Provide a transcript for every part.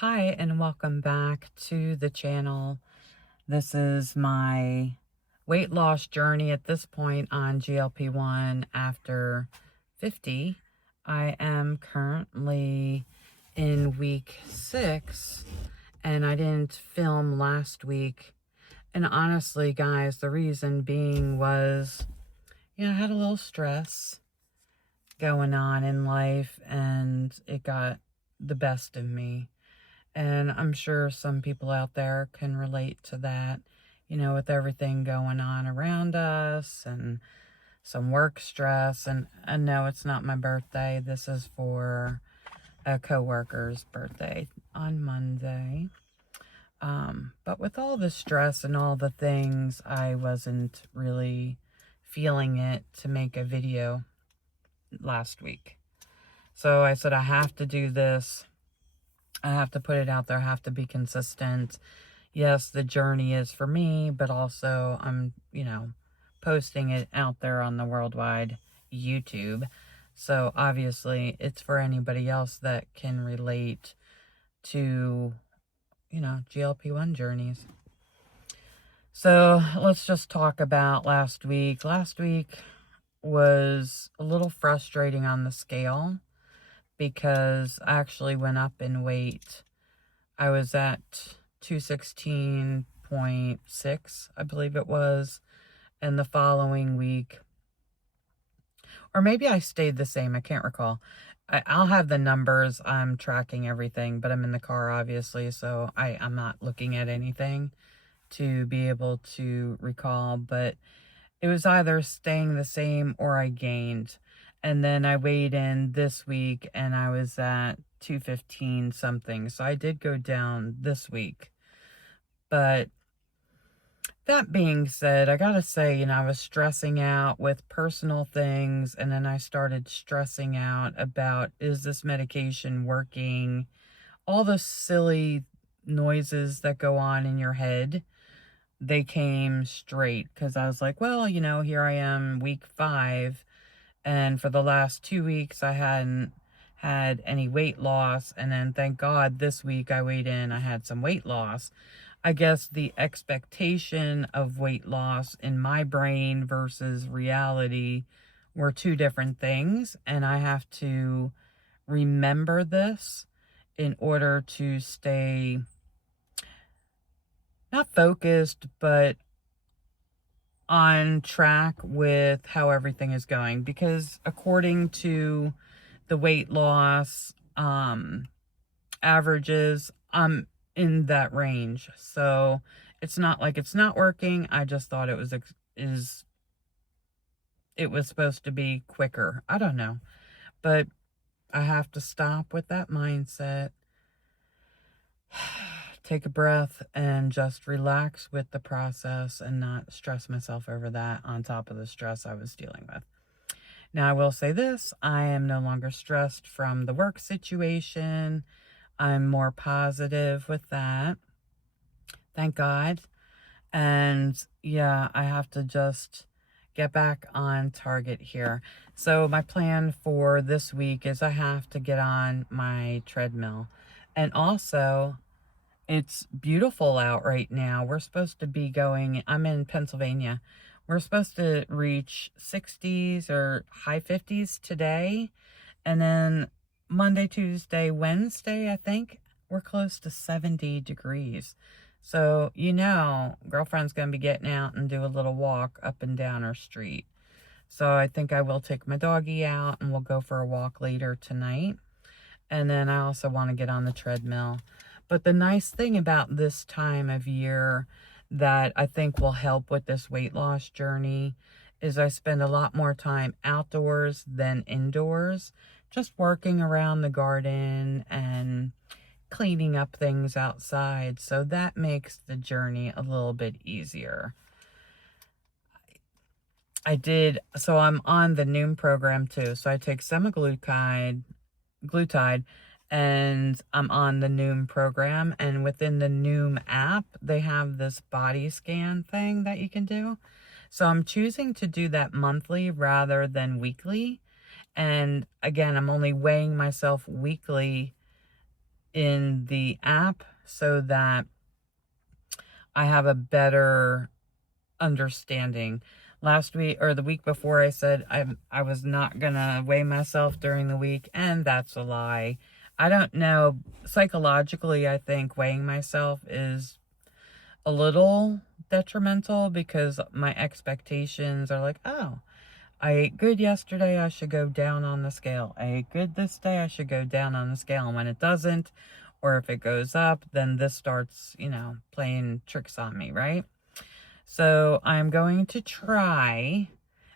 Hi, and welcome back to the channel. This is my weight loss journey at this point on GLP-1 after 50. I am currently in week 6, and I didn't film last week. And honestly, guys, the reason being was, I had a little stress going on in life, and it got the best of me. And I'm sure some people out there can relate to that, with everything going on around us and some work stress. And no, it's not my birthday. This is for a coworker's birthday on Monday. But with all the stress and all the things, I wasn't really feeling it to make a video last week. So I said, I have to do this. I have to put it out there. I have to be consistent. Yes, the journey is for me, but also I'm, posting it out there on the worldwide YouTube. So obviously it's for anybody else that can relate to, GLP-1 journeys. So let's just talk about last week. Last week was a little frustrating on the scale, because I actually went up in weight. I was at 216.6, I believe it was, and the following week, or maybe I stayed the same, I can't recall. I'll have the numbers, I'm tracking everything, but I'm in the car, obviously, so I'm not looking at anything to be able to recall, but it was either staying the same or I gained. And then I weighed in this week and I was at 215 something. So I did go down this week. But that being said, I gotta say, I was stressing out with personal things. And then I started stressing out about, is this medication working? All the silly noises that go on in your head, they came straight. Because I was like, well, here I am, week 5. And for the last 2 weeks, I hadn't had any weight loss. And then thank God this week I weighed in, I had some weight loss. I guess the expectation of weight loss in my brain versus reality were two different things. And I have to remember this in order to stay not focused, but on track with how everything is going, because according to the weight loss averages, I'm in that range. So it's not like it's not working. I just thought it was supposed to be quicker. I don't know, but I have to stop with that mindset. Take a breath and just relax with the process and not stress myself over that on top of the stress I was dealing with. Now, I will say this, I am no longer stressed from the work situation. I'm more positive with that. Thank God. And yeah, I have to just get back on target here. So my plan for this week is I have to get on my treadmill. And also, it's beautiful out right now. We're supposed to be going, I'm in Pennsylvania. We're supposed to reach 60s or high 50s today. And then Monday, Tuesday, Wednesday, I think we're close to 70 degrees. So, girlfriend's going to be getting out and do a little walk up and down our street. So I think I will take my doggy out and we'll go for a walk later tonight. And then I also want to get on the treadmill. But the nice thing about this time of year that I think will help with this weight loss journey is I spend a lot more time outdoors than indoors, just working around the garden and cleaning up things outside. So that makes the journey a little bit easier. So I'm on the Noom program too. So I take semaglutide, and I'm on the Noom program, and within the Noom app, they have this body scan thing that you can do. So I'm choosing to do that monthly rather than weekly. And again, I'm only weighing myself weekly in the app so that I have a better understanding. Last week or the week before, I said I was not gonna weigh myself during the week, and that's a lie. I don't know. Psychologically, I think weighing myself is a little detrimental because my expectations are like, oh, I ate good yesterday, I should go down on the scale. I ate good this day, I should go down on the scale. And when it doesn't, or if it goes up, then this starts, playing tricks on me, right? So I'm going to try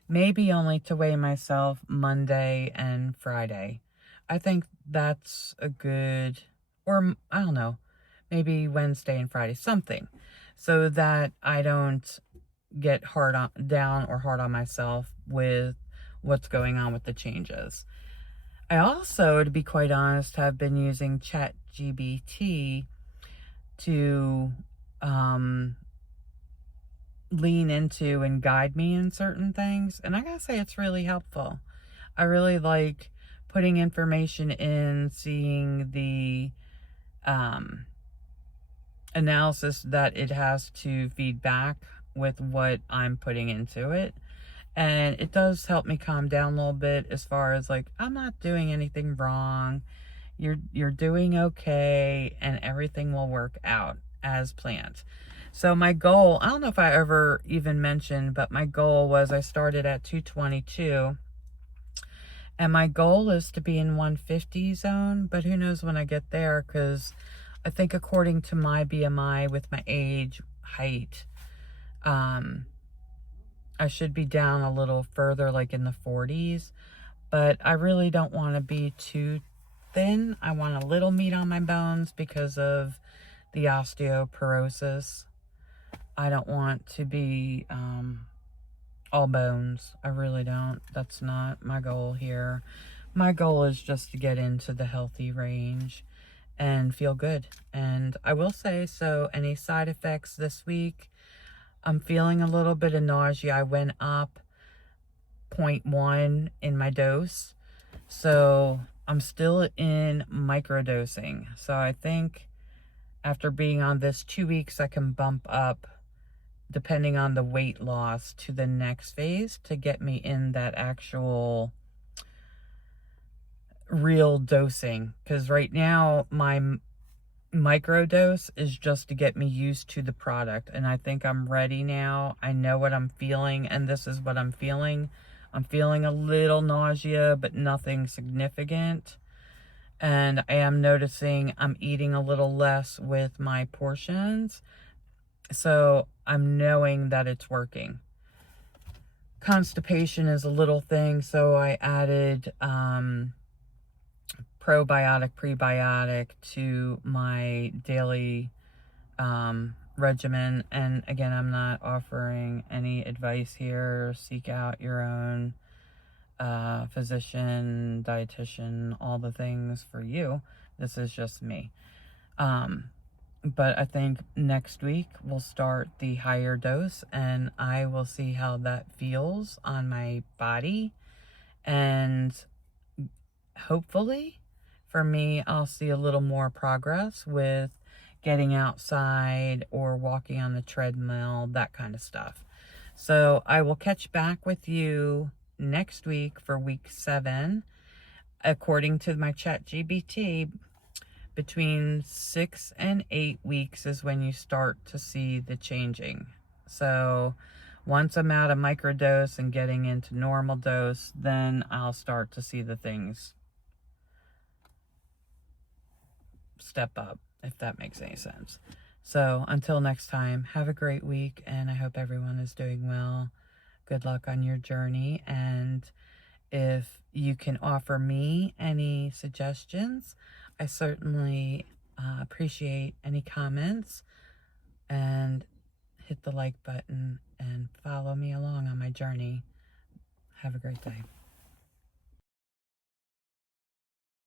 maybe only to weigh myself Monday and Friday. I think that's a good, or I don't know, maybe Wednesday and Friday, something, so that I don't get down or hard on myself with what's going on with the changes. I also, to be quite honest, have been using ChatGPT to lean into and guide me in certain things. And I gotta say, it's really helpful. I really like putting information in, seeing the analysis that it has to feed back with what I'm putting into it. And it does help me calm down a little bit as far as like, I'm not doing anything wrong. You're doing okay, and everything will work out as planned. So my goal, I don't know if I ever even mentioned, but my goal was I started at 222. And my goal is to be in 150 zone, but who knows when I get there, because I think according to my BMI with my age, height, I should be down a little further, like in the 40s, but I really don't want to be too thin. I want a little meat on my bones because of the osteoporosis. I don't want to be all bones. I really don't. That's not my goal here. My goal is just to get into the healthy range and feel good. And I will say, so any side effects this week, I'm feeling a little bit of nausea. I went up 0.1 in my dose. So I'm still in microdosing. So I think after being on this 2 weeks, I can bump up, depending on the weight loss, to the next phase to get me in that actual real dosing. Because right now, my microdose is just to get me used to the product, and I think I'm ready now. I know what I'm feeling, and this is what I'm feeling. I'm feeling a little nausea, but nothing significant, and I am noticing I'm eating a little less with my portions, so I'm knowing that it's working. Constipation is a little thing, so I added probiotic, prebiotic to my daily regimen. And again, I'm not offering any advice here. Seek out your own physician, dietitian, all the things for you. This is just me. But I think next week we'll start the higher dose, and I will see how that feels on my body. And hopefully, for me, I'll see a little more progress with getting outside or walking on the treadmill, that kind of stuff. So I will catch back with you next week for week 7. According to my ChatGPT, between 6 and 8 weeks is when you start to see the changing. So once I'm out of microdose and getting into normal dose, then I'll start to see the things step up, if that makes any sense. So until next time, have a great week, and I hope everyone is doing well. Good luck on your journey, and if you can offer me any suggestions, I certainly appreciate any comments, and hit the like button and follow me along on my journey. Have a great day.